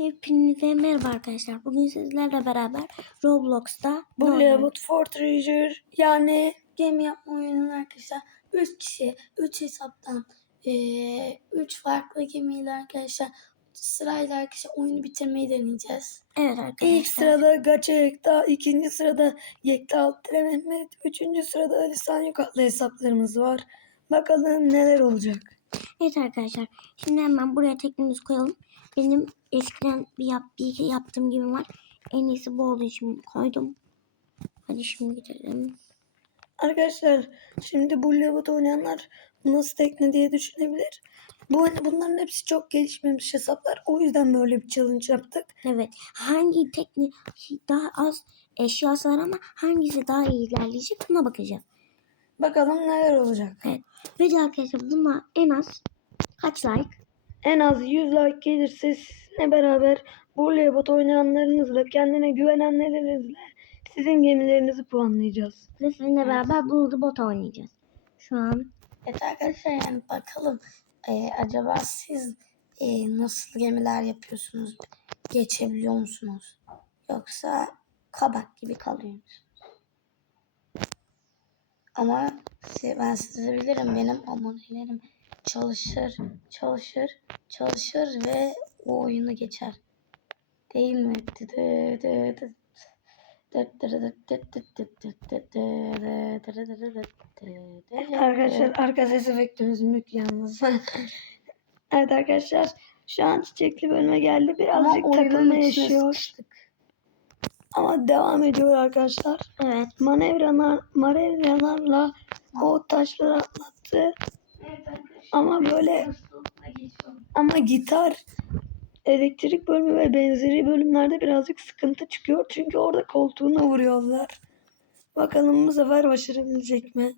Hepinize merhaba arkadaşlar. Bugün sizlerle beraber Roblox'ta? Level for Treasure yani gemi yapma oyunu arkadaşlar. 3 kişi 3 hesaptan 3 farklı gemiyle arkadaşlar sırayla arkadaşlar oyunu bitirmeyi deneyeceğiz. Evet arkadaşlar. İlk sırada Gaça Yekta, ikinci sırada Yekta Altıre Mehmet, üçüncü sırada Ali Sanyuk adlı hesaplarımız var. Bakalım neler olacak. Evet arkadaşlar. Şimdi hemen buraya teknemizi koyalım. Benim eskiden bir, yap, bir iki yaptığım gibi var. En iyisi bu olduğu için koydum. Hadi şimdi gidelim. Arkadaşlar şimdi bu Level oynayanlar bu nasıl tekne diye düşünebilir. Bu bunların hepsi çok gelişmemiş hesaplar. O yüzden böyle bir challenge yaptık. Evet. Hangi tekne daha az eşyası var ama hangisi daha iyi ilerleyecek buna bakacağız. Bakalım neler olacak. Evet. Ve arkadaşlar buna en az kaç like? En az 100 like gelirse sizinle beraber bu Leybot oynayanlarınızla kendine güvenenlerinizle sizin gemilerinizi puanlayacağız. Ve sizinle beraber Buldu Bot oynayacağız. Şu an Evet arkadaşlar yani bakalım e, acaba siz e, nasıl gemiler yapıyorsunuz? Geçebiliyor musunuz? Yoksa kabak gibi kalıyor musunuz? Ama ben size bilirim benim abonelerim çalışır, çalışır, çalışır ve o oyunu geçer. Değil mi? Arkadaşlar arka ses efektimiz mük yalnız. evet arkadaşlar şu an çiçekli bölüme geldi. Birazcık takılma yaşıyor. sıkıştık. Ama devam ediyor arkadaşlar. evet. Manevralar, manevralarla o taşları atlattı. Ama böyle ama gitar elektrik bölümü ve benzeri bölümlerde birazcık sıkıntı çıkıyor. Çünkü orada koltuğuna vuruyorlar. Bakalım bu sefer başarabilecek mi?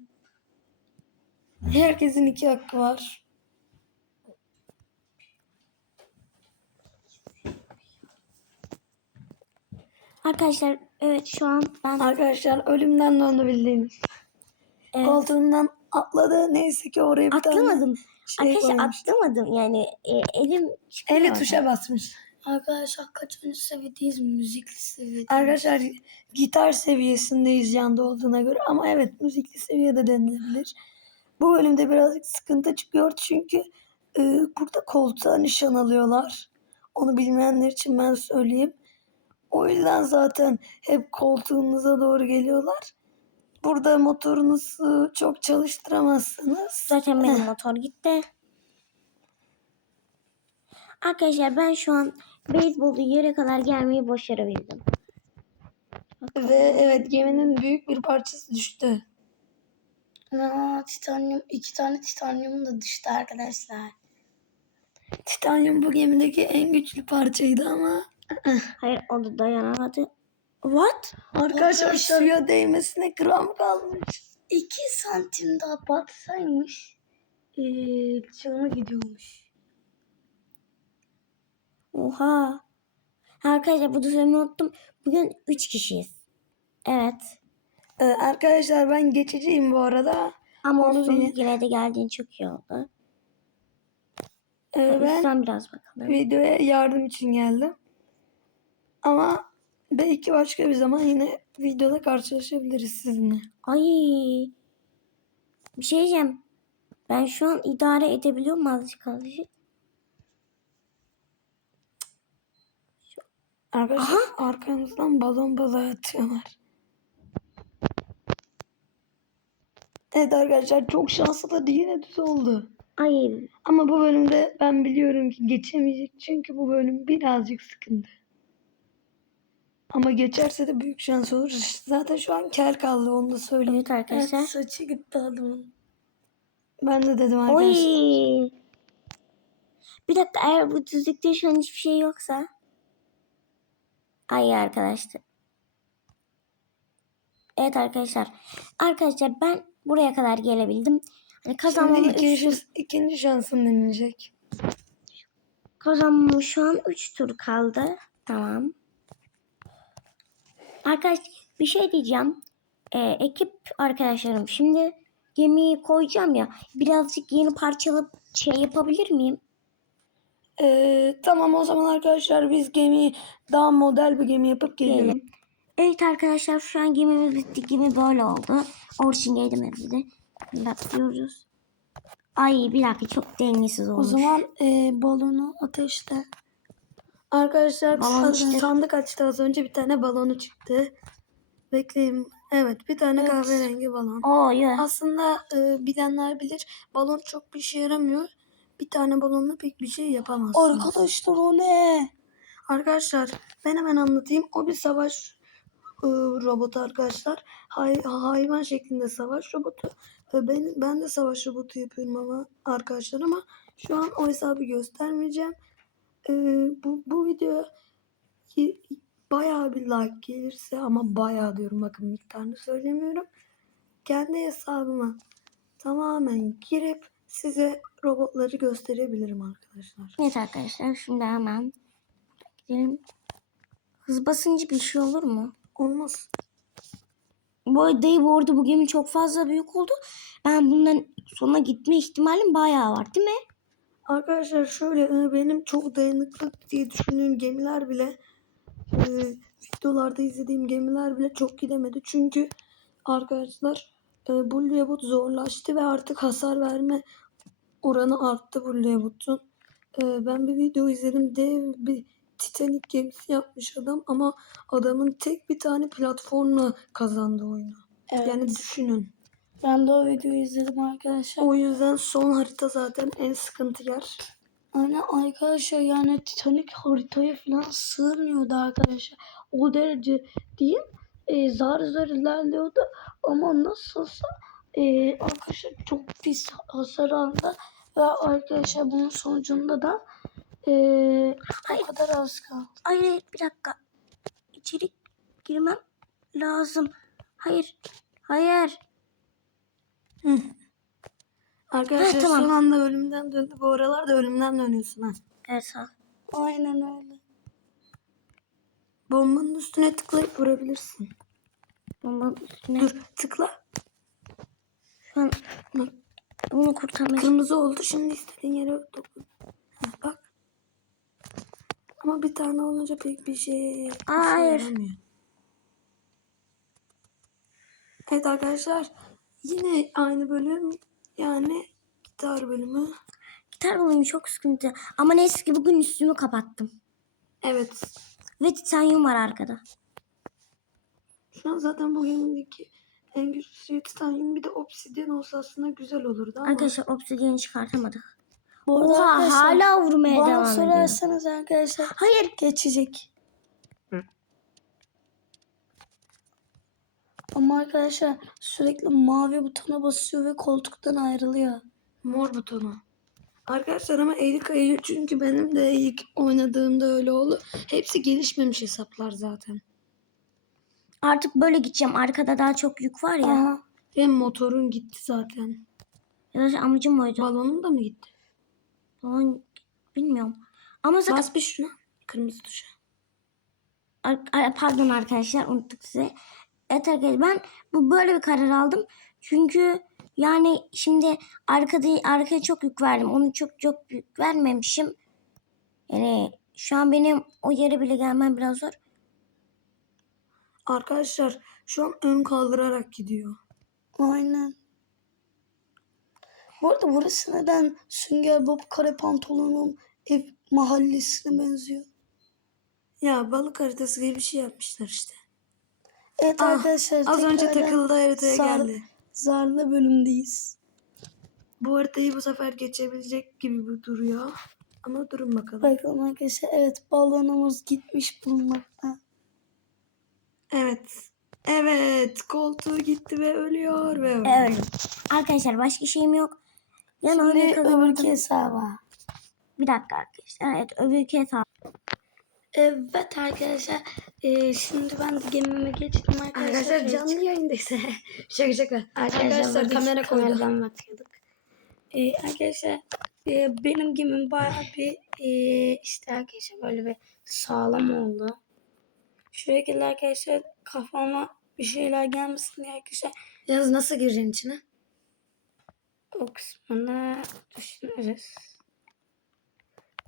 Herkesin iki hakkı var. Arkadaşlar evet şu an ben Arkadaşlar ölümden döndü bildiğiniz. Evet. Koltuğundan atladı. Neyse ki oraya bir tane atlamadım. Şey Arkadaşlar atlamadım yani e, elim çıkıyor Eli tuşa basmış. Arkadaşlar kaçıncı seviyedeyiz? Müzikli seviyedeyiz. Arkadaşlar gitar seviyesindeyiz yanda olduğuna göre ama evet müzikli seviyede denilebilir. Bu bölümde birazcık sıkıntı çıkıyor çünkü e, burada koltuğa nişan alıyorlar. Onu bilmeyenler için ben söyleyeyim. O yüzden zaten hep koltuğunuza doğru geliyorlar. Burada motorunuzu çok çalıştıramazsınız. Zaten benim motor gitti. Arkadaşlar ben şu an beyzbolu yere kadar gelmeyi başarabildim. Ve evet geminin büyük bir parçası düştü. Aa, titanyum, iki tane titanyum da düştü arkadaşlar. Titanyum bu gemideki en güçlü parçaydı ama Hayır o da dayanamadı. What? Arkadaşlar suya değmesine kram kalmış. 2 santim daha batsaymış eee canı gidiyormuş. Oha. Arkadaşlar bu düzeni unuttum. Bugün 3 kişiyiz. Evet. Ee, arkadaşlar ben geçeceğim bu arada. Ama Onu olsun beni- yine de geldiğin çok iyi oldu. Ee, ben biraz bakalım. videoya yardım için geldim. Ama belki başka bir zaman yine videoda karşılaşabiliriz sizinle. Ay. Bir şey diyeceğim. Ben şu an idare edebiliyorum azıcık azıcık. Arkadaşlar arkamızdan balon balığı atıyorlar. Evet arkadaşlar çok şanslı da yine düz oldu. Ay. Ama bu bölümde ben biliyorum ki geçemeyecek. Çünkü bu bölüm birazcık sıkıntı. Ama geçerse de büyük şans olur. Zaten şu an kel kaldı onu da söyleyeyim. Evet arkadaşlar. Evet, saçı gitti adamın. Ben de dedim Oy. arkadaşlar. Bir dakika eğer bu düzlükte şu an hiçbir şey yoksa. Ay arkadaşlar. Evet arkadaşlar. Arkadaşlar ben buraya kadar gelebildim. Hani kazanmamı ikinci, tur, ikinci şansın denilecek. kazanmamı şu an 3 tur kaldı. Tamam. Arkadaş bir şey diyeceğim. Ee, ekip arkadaşlarım şimdi gemiyi koyacağım ya. Birazcık yeni parçalıp şey yapabilir miyim? Ee, tamam o zaman arkadaşlar biz gemi daha model bir gemi yapıp gelelim. Gelelim. Evet arkadaşlar şu an gemimiz bitti. Gemi böyle oldu. Orçun gemimizi diyoruz. Ay bir dakika çok dengesiz O olmuş. zaman e, balonu ateşle. Arkadaşlar Balon işte. sandık açtı az önce bir tane balonu çıktı. Bekleyin. Evet bir tane Evet. kahverengi balon. Oo ya. Aslında e, bilenler bilir balon çok bir işe yaramıyor. Bir tane balonla pek bir şey yapamazsınız. Arkadaşlar o ne? Arkadaşlar ben hemen anlatayım. O bir savaş e, robotu arkadaşlar. Hay- hayvan şeklinde savaş robotu. E, ben, ben de savaş robotu yapıyorum ama arkadaşlar ama şu an o hesabı göstermeyeceğim. E, bu, bu video bayağı bir like gelirse ama bayağı diyorum bakın miktarını söylemiyorum. Kendi hesabıma tamamen girip size robotları gösterebilirim arkadaşlar. Evet arkadaşlar şimdi hemen gidelim. Hız basınca bir şey olur mu? Olmaz. Bu arada bu gemi çok fazla büyük oldu. Ben bundan sonra gitme ihtimalim bayağı var değil mi? Arkadaşlar şöyle e, benim çok dayanıklı diye düşündüğüm gemiler bile e, videolarda izlediğim gemiler bile çok gidemedi. Çünkü arkadaşlar e, bu Leopard zorlaştı ve artık hasar verme oranı arttı bu Leopard'un. E, ben bir video izledim dev bir Titanic gemisi yapmış adam ama adamın tek bir tane platformla kazandı oyunu. Evet. Yani düşünün. Ben de o videoyu izledim arkadaşlar. O yüzden son harita zaten en sıkıntı yer. Aynen arkadaşlar yani Titanic haritaya falan sığmıyordu arkadaşlar. O derece diyeyim e, zar zar ilerliyordu ama nasılsa e, arkadaşlar çok pis hasar aldı. Ve arkadaşlar bunun sonucunda da e, o kadar az kaldı. Hayır bir dakika. İçeri girmem lazım. Hayır. Hayır. Arkadaşlar Ha, tamam. son anda ölümden döndü. Bu aralarda ölümden dönüyorsun ha. Evet sağ ol. Aynen öyle. Bombanın üstüne tıklayıp vurabilirsin. Bombanın üstüne. Dur tıkla. Şu an bunu kurtarmaya Kırmızı oldu. Şimdi istediğin yere dokun. Ha, Bak. Ama bir tane olunca pek bir şey işe Hayır. yaramıyor. Evet arkadaşlar. Yine aynı bölüm. Yani gitar bölümü. Gitar bölümü çok sıkıntı. Ama neyse ki bugün üstümü kapattım. Evet. Ve titanyum var arkada. Şu an zaten bu gemideki en güçlü şey titanyum bir de obsidyen olsa aslında güzel olurdu ama. Arkadaşlar obsidiyeni çıkartamadık. Bu arada Oha arkadaşlar, hala vurmaya bana devam ediyor. sorarsanız arkadaşlar Hayır. geçecek. Ama arkadaşlar sürekli mavi butona basıyor ve koltuktan ayrılıyor. Mor butonu. Arkadaşlar ama eğri kayıyor çünkü benim de ilk oynadığımda öyle oldu. Hepsi gelişmemiş hesaplar zaten. Artık böyle gideceğim. Arkada daha çok yük var ya. Aha. Ve motorun gitti zaten. Ya da amacım oydu. Balonun da mı gitti? Falan bilmiyorum. Ama zaten Bas bir şuna. Kırmızı tuşa. Ar- pardon arkadaşlar unuttuk size. Evet arkadaşlar ben bu böyle bir karar aldım. Çünkü yani şimdi arkada arkaya çok yük verdim. Onu çok çok yük vermemişim. Yani şu an benim o yere bile gelmem biraz zor. Arkadaşlar şu an ön kaldırarak gidiyor. Aynen. Bu arada burası neden Sünger Bob kare pantolonun ev mahallesine benziyor? Ya balık haritası gibi bir şey yapmışlar işte. Evet Ah, arkadaşlar Az önce takıldı haritaya zar- geldi. Zarlı bölümdeyiz. Bu haritayı bu sefer geçebilecek gibi duruyor. Ama durun bakalım. Bakalım arkadaşlar evet balonumuz gitmiş bulunmakta. Evet. Evet. Koltuğu gitti ve ölüyor ve öldü. Evet. Arkadaşlar başka şeyim yok. Yani Şimdi alamadım. hesaba. Bir dakika arkadaşlar. Evet öbürkü hesap. Evet arkadaşlar e, şimdi ben de gemime geçtim arkadaşlar. Arkadaşlar canlı yayındayız. şaka şaka. Arkadaşlar burada kamera iki koydu. kameradan bakıyorduk. Ee, arkadaşlar e, benim gemim bayağı bir e, işte arkadaşlar böyle bir sağlam oldu. Şekilde arkadaşlar kafama bir şeyler gelmesin diye arkadaşlar Yalnız nasıl gireceksin içine? o kısmını düşünürüz.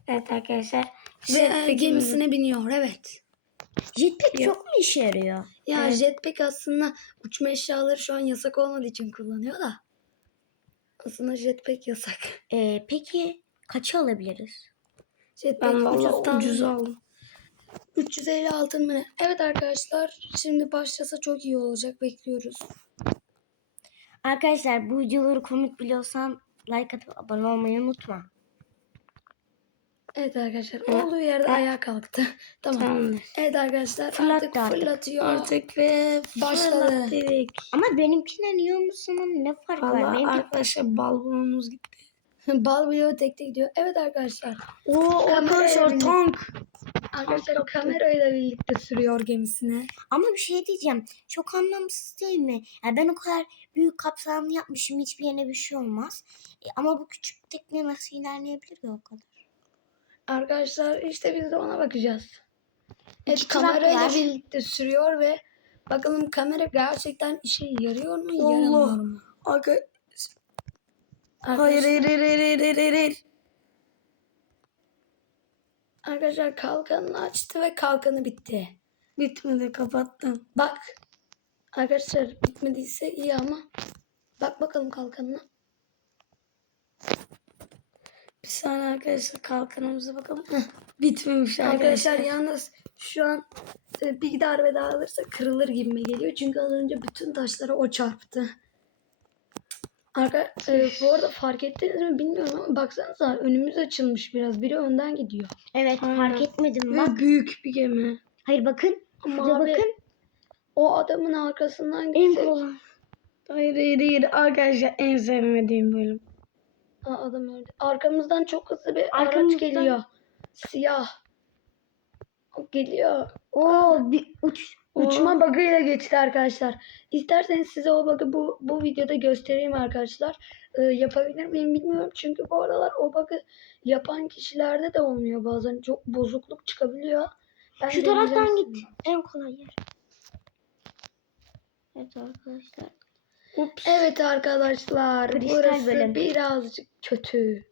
Evet arkadaşlar. Ve e, Jetpack'imizi- gemisine biniyor evet. Jetpack çok mu işe yarıyor? Ya jetpack aslında uçma eşyaları şu an yasak olmadığı için kullanıyor da. Aslında jetpack yasak. Ee, peki kaça alabiliriz? Jetpack Ben valla ucuz aldım. 350 altın mı ne? Evet arkadaşlar şimdi başlasa çok iyi olacak bekliyoruz. Arkadaşlar bu videoları komik biliyorsan like atıp abone olmayı unutma. Evet arkadaşlar olduğu yerde ayağa kalktı. tamam. Tamamdır. Evet arkadaşlar Fırlattı artık artık. fırlatıyor. Artık ve Başladı. fırlat dedik. Ama benimkinden iyi olmasının ne farkı var? Valla Benimki arkadaşlar balonumuz gitti. Bal bloğu tekte gidiyor. Evet arkadaşlar. Oo arkadaşlar tank. Arkadaşlar kamerayla birlikte sürüyor gemisine. Ama bir şey diyeceğim. Çok anlamsız değil mi? Yani ben o kadar büyük kapsamlı yapmışım. Hiçbir yerine bir şey olmaz. E, ama bu küçük tekne nasıl ilerleyebilir ki o kadar? Arkadaşlar işte biz de ona bakacağız. Evet kamerayla var. birlikte sürüyor ve bakalım kamera gerçekten işe yarıyor mu Allah. yaramıyor mu? Arka... Arkadaşlar, Hayır hayır hayır hayır hayır hayır, hayır. arkadaşlar kalkanını açtı ve kalkanı bitti. Bitmedi kapattım. Bak. Arkadaşlar bitmediyse iyi ama. Bak bakalım kalkanına. Bir saniye arkadaşlar kalkanımıza bakalım. Bitmemiş arkadaşlar. Arkadaşlar yalnız şu an e, bir darbe daha alırsa kırılır gibime geliyor. Çünkü az önce bütün taşlara o çarptı. Arka, e, bu arada fark ettiniz mi bilmiyorum ama baksanıza önümüz açılmış biraz. Biri önden gidiyor. Evet Aynen. fark etmedim bak. Ve büyük bir gemi. Hayır bakın. Şurada Mavi. bakın. O adamın arkasından En gitsek. kolay. Hayır hayır hayır arkadaşlar en sevmediğim bölüm. Aa, adam öldü. Arkamızdan çok hızlı bir araç Arkamızdan- geliyor. Siyah. Geliyor. Oo bir uç. Uçma bug'ıyla geçti arkadaşlar. İsterseniz size o bug'ı bu, bu videoda göstereyim arkadaşlar. Ee, yapabilir miyim bilmiyorum. Çünkü bu aralar o bug'ı yapan kişilerde de olmuyor bazen. Çok bozukluk çıkabiliyor. Ben Şu taraftan git. En kolay yer. Evet arkadaşlar. Ups. Evet arkadaşlar. Kristal burası bölüm. birazcık kötü.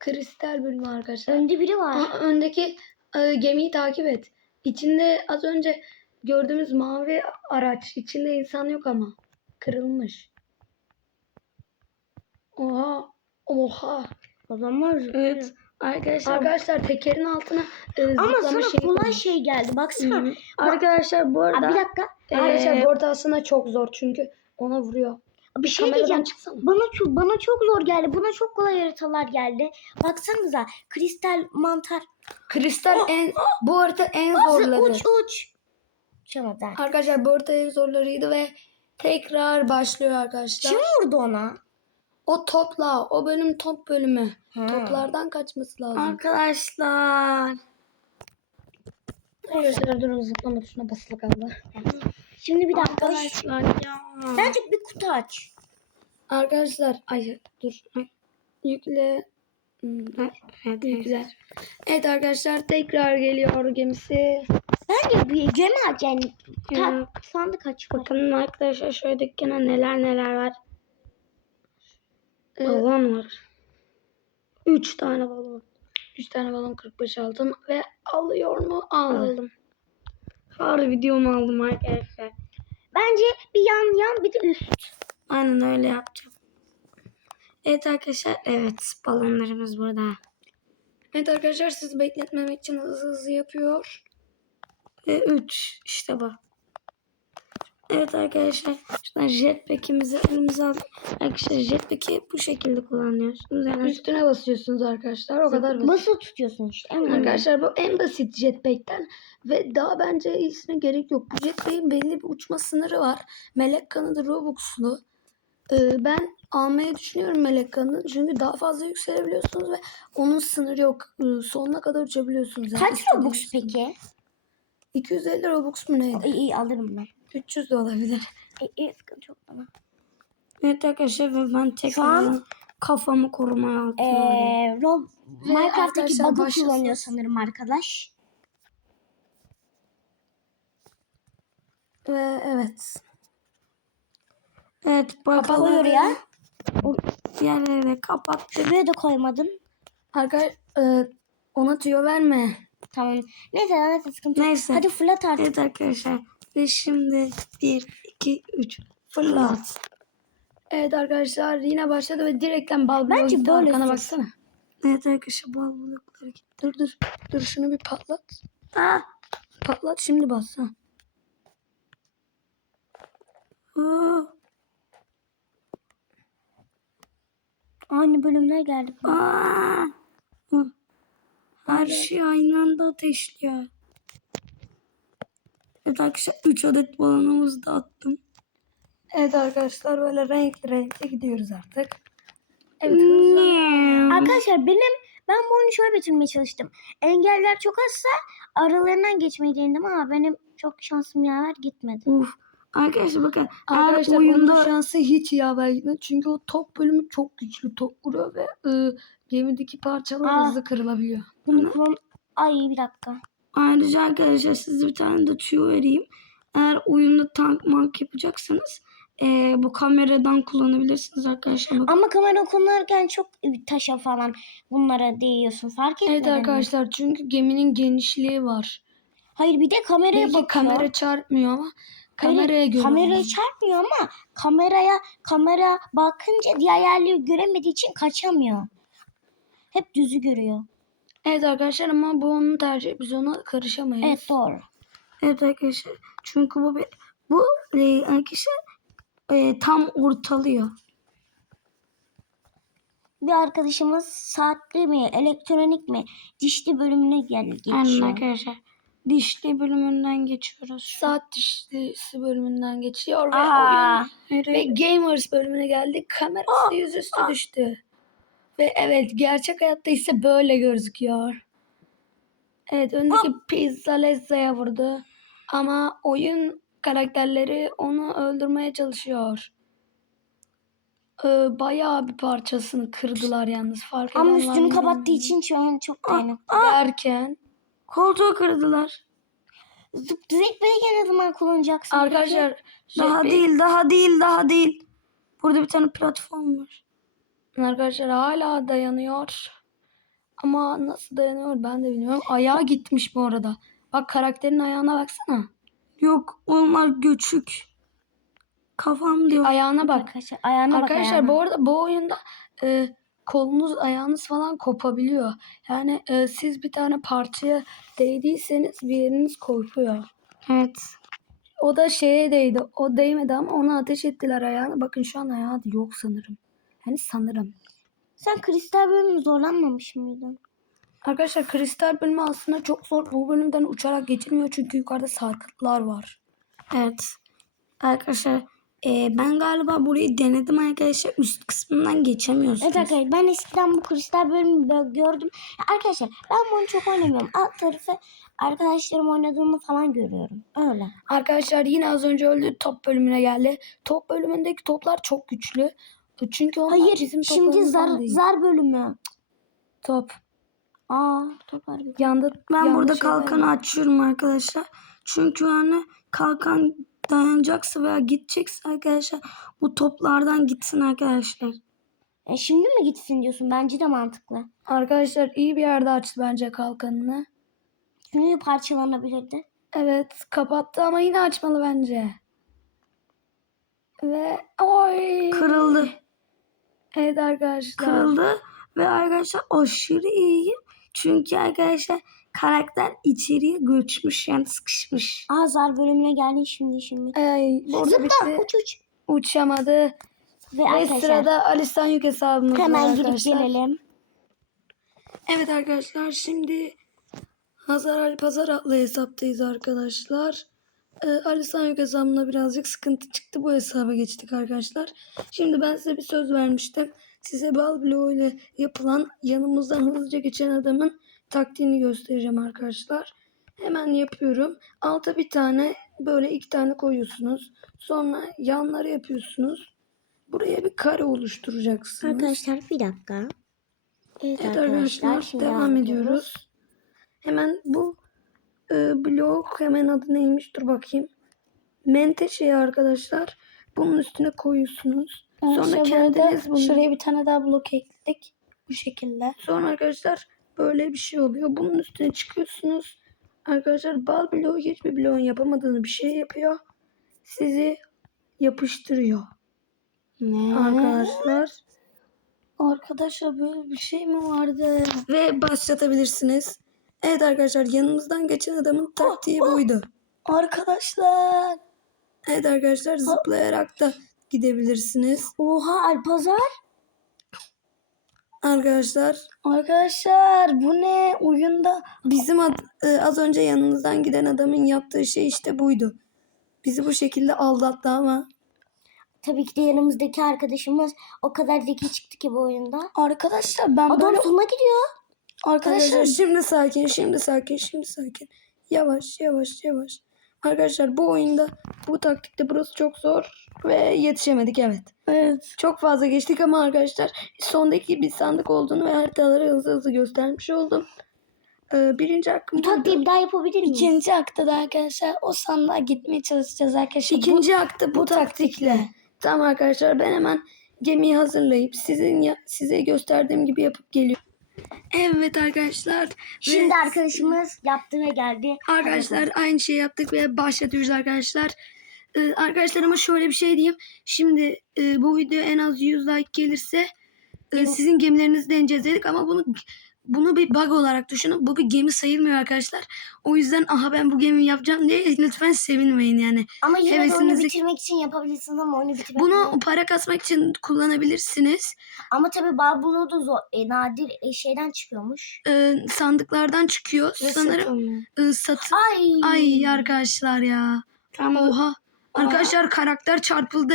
Kristal bölümü arkadaşlar. Önde biri var. Aa, öndeki e, gemiyi takip et. İçinde az önce gördüğümüz mavi araç. İçinde insan yok ama. Kırılmış. Oha. Oha. Zıplıyor. Evet arkadaşlar. Arkadaşlar tekerin altına e, Ama sana şeyi kolay koymuş. şey geldi. Baksana. Hı. Arkadaşlar bu Aa, arada bir dakika. Arkadaşlar Ee, bu arada aslında çok zor çünkü ona vuruyor. Bir şey Kameradan diyeceğim. çıksana. Bana çok bana çok zor geldi. Buna çok kolay haritalar geldi. Baksanıza kristal mantar. Kristal en bu arada en Nasıl zorları. uç uç. Uçamadı. Arkadaşlar bu arada en zorlarıydı ve tekrar başlıyor arkadaşlar. Kim vurdu ona? O topla. O bölüm top bölümü. Ha. Toplardan kaçması lazım. arkadaşlar. Arkadaşlar durun zıplama tuşuna basılı kaldı. Şimdi bir dakika. Arkadaşlar ya. Bence bir kutu aç. Arkadaşlar ay dur. Yükle. Hmm, dur. Evet, Yükle. Evet arkadaşlar tekrar geliyor gemisi. Bence bir gemi aç yani. Ta, sandık aç. Bak. Bakın arkadaşlar şöyle dükkana neler neler var. Ee, Balon var. Üç tane balon. 3 tane balon 45 altın ve alıyor mu? Aldı. Aldım. Harbi videomu aldım arkadaşlar. Bence bir yan yan bir de üst. Aynen öyle yapacağım. Evet arkadaşlar evet balonlarımız burada. Evet arkadaşlar sizi bekletmemek için hızlı hızlı yapıyor. Ve 3 işte bu. Evet arkadaşlar şuradan jetpack'imizi elimize aldık. Arkadaşlar jetpack'i bu şekilde kullanıyorsunuz. Yani Üstüne basıyorsunuz arkadaşlar. O kadar basit. Basılı tutuyorsun işte. En. Arkadaşlar bu en basit jetpack'ten ve daha bence iyisine gerek yok. Bu jetpack'in belli bir uçma sınırı var. Melek kanadı Robux'lu. Ee, ben almayı düşünüyorum melek kanadını çünkü daha fazla yükselebiliyorsunuz ve onun sınırı yok. Ee, sonuna kadar uçabiliyorsunuz. yani Kaç istediğiniz Robux peki? 250 Robux mu neydi? İyi, iyi alırım ben. 300 de olabilir. İyi, iyi sıkıntı yok bana. Evet arkadaşlar ben tekrar kafamı korumaya atıyorum. Ee, Rob, Minecraft'taki bug'ı kullanıyor sanırım arkadaş. Ve evet. evet oraya. Yerleri de kapat. Şuraya da koymadın. Arkadaşlar e, Ona tüyo verme. Tamam. Neyse neyse sıkıntı yok. Neyse. Hadi fırlat artık. Evet arkadaşlar. Ve şimdi 1, 2, 3. Fırlat. Evet arkadaşlar yine başladı ve direkten bal Bence böyle Arkana baksana. Evet arkadaşlar bal blokları. Dur dur. Dur şunu bir patlat. Aa, patlat şimdi bas. Ha. Aa, Aynı bölümler geldi. aa. Her şey aynı anda ateşliyor. Evet arkadaşlar 3 adet balonumuzu da attım. Evet arkadaşlar böyle renkli renkli gidiyoruz artık. Evet hızlı. Arkadaşlar benim ben bu oyunu şöyle bitirmeye çalıştım. Engeller çok azsa aralarından geçmeyi denedim ama benim çok şansım yaver gitmedi. Uf. Arkadaşlar bakın Arkadaşlar oyunda şansı hiç yaver gitmedi. Çünkü o top bölümü çok güçlü top vuruyor ve ıı, gemideki parçalar Aa. hızlı kırılabiliyor. Bunu. Ay bir dakika. Ayrıca arkadaşlar size bir tane de tüyo vereyim. Eğer oyunda tank mank yapacaksanız eee, bu kameradan kullanabilirsiniz arkadaşlar. Bakın. Ama kamera kullanırken çok taşa falan bunlara değiyorsun. Fark etmedin Evet mi? arkadaşlar çünkü geminin genişliği var. Hayır bir de kameraya Belki bakıyor. kamera çarpmıyor ama Hayır, kameraya göre. Kameraya çarpmıyor ama kameraya kamera bakınca diğer yerleri göremediği için kaçamıyor. Hep düzü görüyor. Evet arkadaşlar ama bu onun tercihi. Biz ona karışamayız. Evet doğru. Evet arkadaşlar. Çünkü bu bir, bu eee, arkadaşlar eee, tam ortalıyor. Bir arkadaşımız saatli mi, elektronik mi, dişli bölümüne gel Aynen geçiyor. arkadaşlar. Dişli bölümünden geçiyoruz. Saat dişlisi bölümünden geçiyor ve Aa, oyun ve Gamers bölümüne geldik. Kamerası yüzüstü düştü. Ve evet gerçek hayatta ise böyle gözüküyor. Evet öndeki Pizza Lezza'ya vurdu. Ama oyun karakterleri onu öldürmeye çalışıyor. Ee, bayağı bir parçasını kırdılar yalnız fark ama üstünü mı kapattığı için şu an çok dayanık. derken Koltuğu kırdılar. Zıp direkteyken ne zaman kullanacaksın? peki? arkadaşlar Daha jetpack- değil, daha değil, daha değil. Burada bir tane platform var. Arkadaşlar hala dayanıyor. Ama nasıl dayanıyor ben de bilmiyorum. Ayağı gitmiş bu arada. Bak karakterin ayağına baksana. Yok, onlar göçük. Kafam diyor. Ayağına bak. Arkadaşlar ayağına bak Arkadaşlar ayağına. bu arada bu oyunda e, kolunuz ayağınız falan kopabiliyor. Yani e, siz bir tane parçaya değdiyseniz bir yeriniz kopuyor. Evet. O da şeye değdi. O değmedi ama ona ateş ettiler ayağına. Bakın şu an ayağı yok sanırım. Yani sanırım. Sen kristal bölümü zorlanmamış mıydın? Arkadaşlar kristal bölümü aslında çok zor. Bu bölümden uçarak geçilmiyor çünkü yukarıda sarkıtlar var. Evet. Arkadaşlar e, ben galiba burayı denedim arkadaşlar. Üst kısmından geçemiyorsunuz. Evet arkadaşlar ben eskiden bu kristal bölümü bö- gördüm. Arkadaşlar ben bunu çok oynamıyorum. Alt tarafı arkadaşlarım oynadığını falan görüyorum. Öyle. Arkadaşlar yine az önce öldü top bölümüne geldi. Top bölümündeki toplar çok güçlü. Çünkü onlar Hayır bizim şimdi zar, değil. zar bölümü. Top. Aa top harbi. Yandı, Ben burada şeyler kalkanı var. açıyorum arkadaşlar. Çünkü hani kalkan dayanacaksa veya gidecekse arkadaşlar bu toplardan gitsin arkadaşlar. E, şimdi mi gitsin diyorsun? Bence de mantıklı. Arkadaşlar iyi bir yerde açtı bence kalkanını. Çünkü parçalanabilirdi. Evet kapattı ama yine açmalı bence. Ve oy. Kırıldı. Evet arkadaşlar. Kırıldı ve arkadaşlar aşırı iyiyim. Çünkü arkadaşlar karakter içeriye göçmüş yani sıkışmış. Aa zar bölümüne geldi şimdi bitti. Ay, burada Zıpla bitti. uç uç. Uçamadı. Ve Ve sırada Alistan Yük hesabımız var hemen gidip arkadaşlar. gelelim. Evet arkadaşlar şimdi Hazar Ali Pazar adlı hesaptayız arkadaşlar. Ali Sanyok hesabına birazcık sıkıntı çıktı. Bu hesaba geçtik arkadaşlar. Şimdi ben size bir söz vermiştim. Size bal bloğu ile yapılan yanımızdan hızlıca geçen adamın taktiğini göstereceğim arkadaşlar. Hemen yapıyorum. Alta bir tane böyle iki tane koyuyorsunuz. Sonra yanları yapıyorsunuz. Buraya bir kare oluşturacaksınız. Arkadaşlar bir dakika. Evet, Evet arkadaşlar şimdi devam ediyoruz. Hemen bu e, blok hemen adı neymiş dur bakayım. Menteşe arkadaşlar. Bunun üstüne koyuyorsunuz. Sonra Sonra kendiniz bunu. şuraya bir tane daha blok ekledik. Bu şekilde. Sonra arkadaşlar böyle bir şey oluyor. Bunun üstüne çıkıyorsunuz. Arkadaşlar bal bloğu hiçbir bloğun yapamadığını bir şey yapıyor. Sizi yapıştırıyor. Ne? Arkadaşlar. Arkadaşlar böyle bir şey mi vardı? Ve başlatabilirsiniz. Evet arkadaşlar yanımızdan geçen adamın taktiği buydu. Arkadaşlar. Evet arkadaşlar zıplayarak da gidebilirsiniz. Oha Alpazar. Arkadaşlar Arkadaşlar bu ne? Oyunda bizim ad- e, az önce yanımızdan giden adamın yaptığı şey işte buydu. Bizi bu şekilde aldattı ama Tabii ki de yanımızdaki arkadaşımız o kadar zeki çıktı ki bu oyunda. arkadaşlar ben Adam böyle sonuna gidiyor. Arkadaşlar arkadaşlar şimdi sakin, şimdi sakin, şimdi sakin. Yavaş, yavaş, yavaş. Arkadaşlar bu oyunda, bu taktikte burası çok zor ve yetişemedik evet. evet. Çok fazla geçtik ama arkadaşlar sondaki bir sandık olduğunu ve haritaları hızlı hızlı göstermiş oldum. Ee, birinci hakkım Bu taktiği bir daha yapabilir miyiz? İkinci akta da arkadaşlar o sandığa gitmeye çalışacağız arkadaşlar. İkinci hakta bu, bu taktikle. Tamam arkadaşlar ben hemen gemiyi hazırlayıp sizin ya- size gösterdiğim gibi yapıp geliyorum. Evet arkadaşlar. ve- Şimdi arkadaşımız yaptı ve geldi. Arkadaşlar aynı şeyi yaptık ve başlatıyoruz arkadaşlar. Ee, arkadaşlar ama şöyle bir şey diyeyim. Şimdi e, bu video en az 100 like gelirse e, sizin gemilerinizi deneyeceğiz dedik ama bunu bunu bir bug olarak düşünün. Bu bir gemi sayılmıyor arkadaşlar. O yüzden aha ben bu gemiyi yapacağım diye lütfen sevinmeyin yani. Ama yine de oyunu hevesinizi- bitirmek için yapabilirsiniz ama oyunu bitirmek Bunu zor. para kasmak için kullanabilirsiniz. Ama tabii Barbulu da zor, e, nadir e, şeyden çıkıyormuş. Ee, sandıklardan çıkıyor. Ve Sanırım e, satın. Ay. Ay arkadaşlar ya. Tamam. Oha. Arkadaşlar karakter çarpıldı.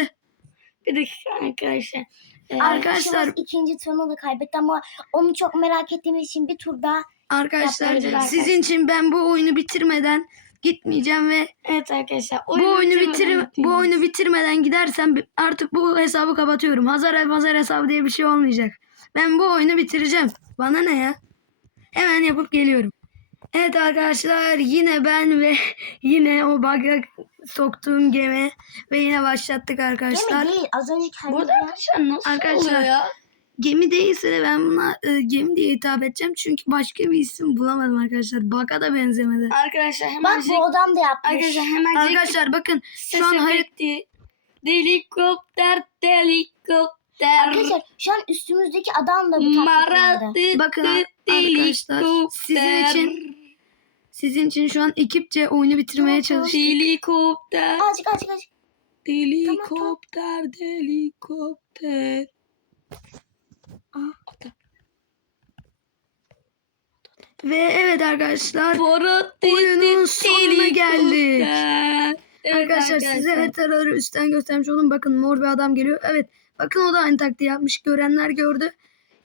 Bir dakika arkadaşlar. Ee, Arkadaşlar- ikinci turunu da kaybetti ama onu çok merak ettiğimiz için bir tur daha Arkadaşlar sizin için ben bu oyunu bitirmeden gitmeyeceğim ve Evet arkadaşlar. bu oyunu bitirmeden bitir bu oyunu bitirmeden gidersem artık bu hesabı kapatıyorum. Hazar pazar hesabı diye bir şey olmayacak. Ben bu oyunu bitireceğim. Bana ne ya? Hemen yapıp geliyorum. Evet arkadaşlar yine ben ve yine o bug'a soktuğum gemi ve yine başlattık arkadaşlar. Gemi değil az önce Bu arada kendisi arkadaşlar nasıl Arkadaşlar, oluyor ya? Gemi değilse de ben buna e, gemi diye hitap edeceğim. Çünkü başka bir isim bulamadım arkadaşlar. Bug'a da benzemedi. Arkadaşlar hemen Bak bu adam da yapmış. Arkadaşlar hemen Arkadaşlar bakın şu an hayır efekti. Helikopter, helikopter. Arkadaşlar şu an üstümüzdeki adam da bu kullandı. Bakın arkadaşlar sizin için sizin için şu an ekipçe oyunu bitirmeye çalıştık. Helikopter, Azıcık azıcık azıcık. helikopter, helikopter. Ve evet arkadaşlar Maratı, oyunun sonuna geldik. Evet Arkadaşlar size haritaları üstten göstermiş oldum. Bakın mor bir adam geliyor. Evet bakın o da aynı taktiği yapmış. Görenler gördü.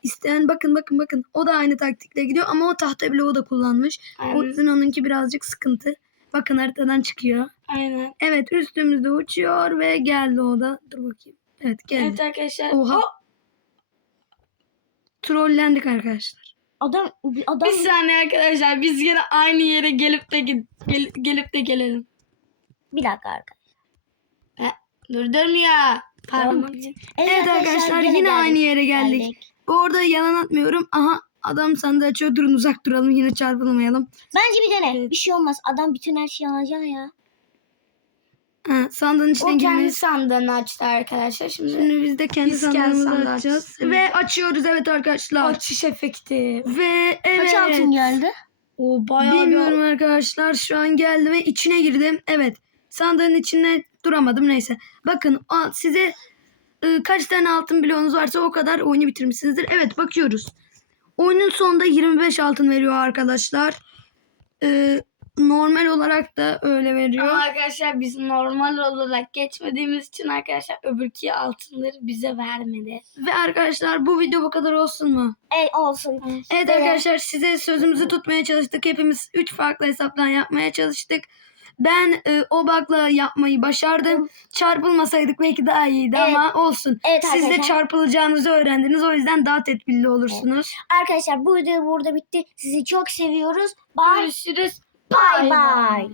İsteyen bakın bakın bakın. O da aynı taktikle gidiyor ama o tahta bloğu da kullanmış. O Aynen. yüzden onunki birazcık sıkıntı. Bakın haritadan çıkıyor. Aynen. Evet üstümüzde uçuyor ve geldi o da. Dur bakayım. Evet geldi. Evet arkadaşlar. Oha. O- Trollendik arkadaşlar. Adam adam Bir saniye arkadaşlar biz yine aynı yere gelip de gel- gel- gelip de gelelim. bir dakika arkadaşlar. Durdurmuyor. Pardon. Evet arkadaşlar gene yine geldik, aynı yere geldik. Bu arada yalan atmıyorum. Aha adam sandığı açıyor. Durun uzak duralım. Yine çarpılmayalım. Bence bir dene. Bir şey olmaz. Adam bütün her şeyi alacak ya. Ha, sandığın içine O kendi girmeyiz. sandığını açtı arkadaşlar. Şimdi Şimdi biz de kendi Biz kendi sandığımızı sandığı açacağız. açacağız. Ve açıyoruz evet arkadaşlar. açış efekti. Ve evet. Kaç altın geldi? O bayağı Bilmiyorum arkadaşlar şu an geldi ve içine girdim. Evet sandığın içine duramadım neyse. Bakın size e, kaç tane altın bloğunuz varsa o kadar oyunu bitirmişsinizdir. Evet bakıyoruz. Oyunun sonunda 25 altın veriyor arkadaşlar. E, normal olarak da öyle veriyor. Ama arkadaşlar biz normal olarak geçmediğimiz için arkadaşlar öbürki altınları bize vermedi. Ve arkadaşlar bu video bu kadar olsun mu? Ey olsun. Evet arkadaşlar size sözümüzü tutmaya çalıştık. Hepimiz 3 farklı hesaptan yapmaya çalıştık. Ben e, o bug'la yapmayı başardım. Çarpılmasaydık belki daha iyiydi Evet. ama olsun. Evet Siz de arkadaşlar. çarpılacağınızı öğrendiniz. O yüzden daha tedbirli olursunuz. Arkadaşlar bu video burada bitti. Sizi çok seviyoruz. Bye. Görüşürüz. Bye bye.